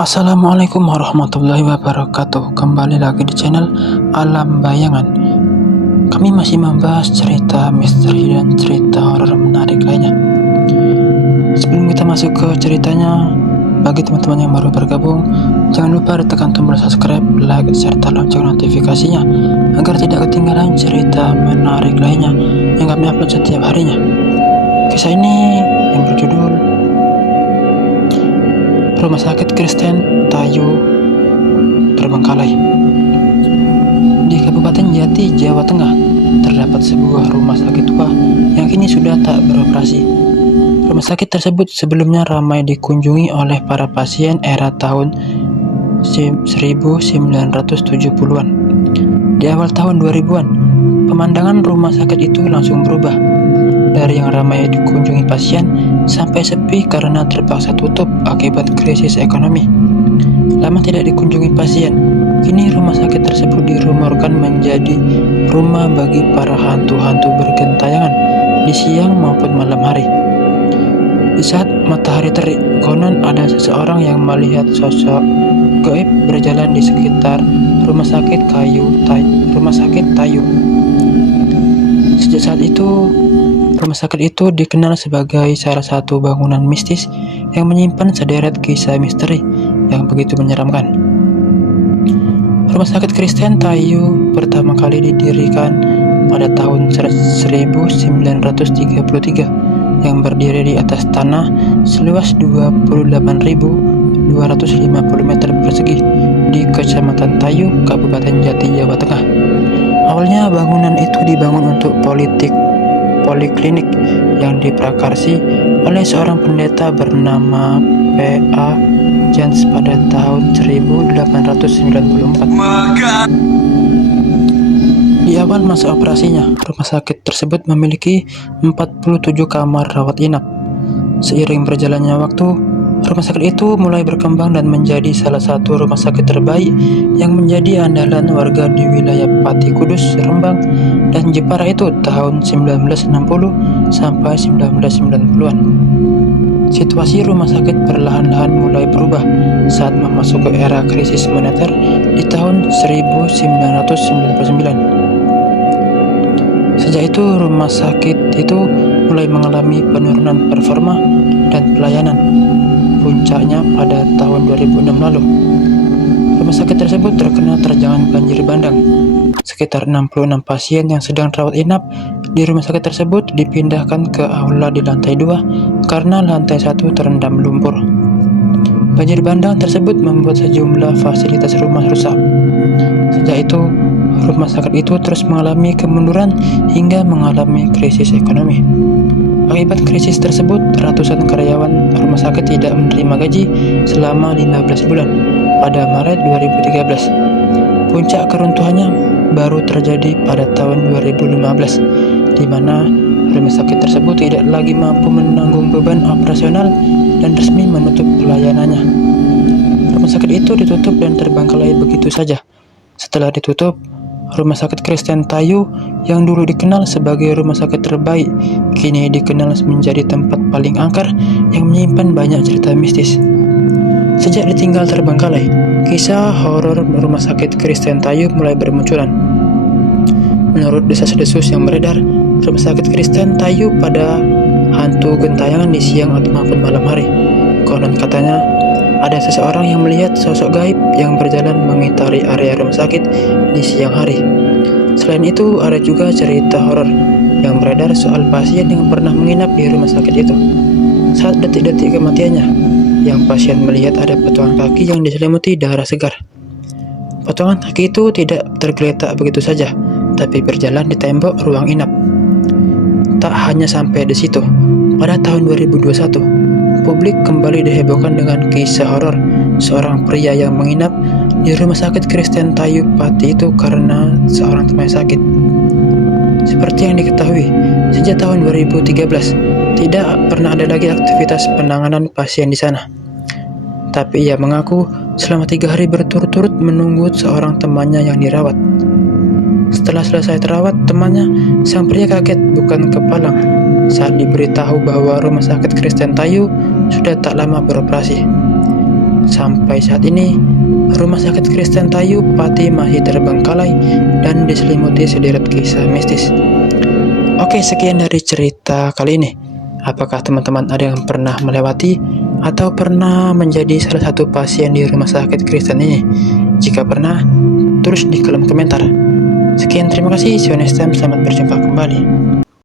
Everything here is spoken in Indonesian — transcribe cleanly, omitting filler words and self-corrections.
Assalamualaikum warahmatullahi wabarakatuh. Kembali lagi di channel Alam Bayangan. Kami masih membahas cerita misteri dan cerita horor menarik lainnya. Sebelum kita masuk ke ceritanya, bagi teman-teman yang baru bergabung, jangan lupa ditekan tombol subscribe, like, serta lonceng notifikasinya agar tidak ketinggalan cerita menarik lainnya yang kami upload setiap harinya. Kisah ini yang berjudul Rumah Sakit Kristen Tayu Terbengkalai. Di Kabupaten Jati, Jawa Tengah, terdapat sebuah rumah sakit tua yang kini sudah tak beroperasi. Rumah sakit tersebut sebelumnya ramai dikunjungi oleh para pasien era tahun 1970-an. Di awal tahun 2000-an, pemandangan rumah sakit itu langsung berubah. Dari yang ramai dikunjungi pasien sampai sepi karena terpaksa tutup akibat krisis ekonomi. Lama tidak dikunjungi pasien, kini rumah sakit tersebut dirumorkan menjadi rumah bagi para hantu-hantu bergentayangan di siang maupun malam hari. Di saat matahari terik, konon ada seseorang yang melihat sosok gaib berjalan di sekitar rumah sakit Tayu. Sejak saat itu, rumah sakit itu dikenal sebagai salah satu bangunan mistis yang menyimpan sederet kisah misteri yang begitu menyeramkan. Rumah sakit Kristen Tayu pertama kali didirikan pada tahun 1933 yang berdiri di atas tanah seluas 28.250 meter persegi di Kecamatan Tayu, Kabupaten Jati, Jawa Tengah. Awalnya bangunan itu dibangun untuk poliklinik yang diprakarsi oleh seorang pendeta bernama P.A. Jans pada tahun 1894. Di awal masa operasinya, rumah sakit tersebut memiliki 47 kamar rawat inap. Seiring berjalannya waktu, rumah sakit itu mulai berkembang dan menjadi salah satu rumah sakit terbaik yang menjadi andalan warga di wilayah Pati Kudus, Rembang, dan Jepara itu tahun 1960 sampai 1990-an. Situasi rumah sakit perlahan-lahan mulai berubah saat memasuki era krisis moneter di tahun 1999. Sejak itu, rumah sakit itu mulai mengalami penurunan performa dan pelayanan. Puncaknya pada tahun 2006 lalu. Rumah sakit tersebut terkena terjangan banjir bandang. Sekitar 66 pasien yang sedang rawat inap di rumah sakit tersebut dipindahkan ke aula di lantai 2 karena lantai 1 terendam lumpur. Banjir bandang tersebut membuat sejumlah fasilitas rumah rusak. Sejak itu, rumah sakit itu terus mengalami kemunduran hingga mengalami krisis ekonomi. Akibat krisis tersebut, ratusan karyawan rumah sakit tidak menerima gaji selama 15 bulan pada Maret 2013. Puncak keruntuhannya baru terjadi pada tahun 2015, di mana rumah sakit tersebut tidak lagi mampu menanggung beban operasional dan resmi menutup pelayanannya. Rumah sakit itu ditutup dan terbengkalai begitu saja. Setelah ditutup, Rumah Sakit Kristen Tayu yang dulu dikenal sebagai rumah sakit terbaik, kini dikenal menjadi tempat paling angker yang menyimpan banyak cerita mistis. Sejak ditinggal terbengkalai, kisah horor Rumah Sakit Kristen Tayu mulai bermunculan. Menurut desas-desus yang beredar, Rumah Sakit Kristen Tayu pada hantu gentayangan di siang atau maupun malam hari. Konon katanya, ada seseorang yang melihat sosok gaib yang berjalan mengitari area rumah sakit di siang hari. Selain itu, ada juga cerita horor yang beredar soal pasien yang pernah menginap di rumah sakit itu. Saat detik-detik kematiannya, yang pasien melihat ada potongan kaki yang diselimuti darah segar. Potongan kaki itu tidak tergeletak begitu saja, tapi berjalan di tembok ruang inap. Tak hanya sampai di situ, pada tahun 2021, publik kembali dihebohkan dengan kisah horor seorang pria yang menginap di rumah sakit Kristen Tayu Pati itu karena seorang temannya sakit. Seperti yang diketahui, sejak tahun 2013 tidak pernah ada lagi aktivitas penanganan pasien di sana. Tapi ia mengaku selama 3 hari berturut-turut menunggu seorang temannya yang dirawat. Setelah selesai terawat temannya, sang pria kaget bukan kepalang saat diberitahu bahwa Rumah Sakit Kristen Tayu sudah tak lama beroperasi. Sampai saat ini, Rumah Sakit Kristen Tayu Pati masih terbengkalai dan diselimuti sederet kisah mistis. Oke, sekian dari cerita kali ini. Apakah teman-teman ada yang pernah melewati atau pernah menjadi salah satu pasien di Rumah Sakit Kristen ini? Jika pernah, tulis di kolom komentar. Sekian, terima kasih. See you next time. Selamat berjumpa kembali.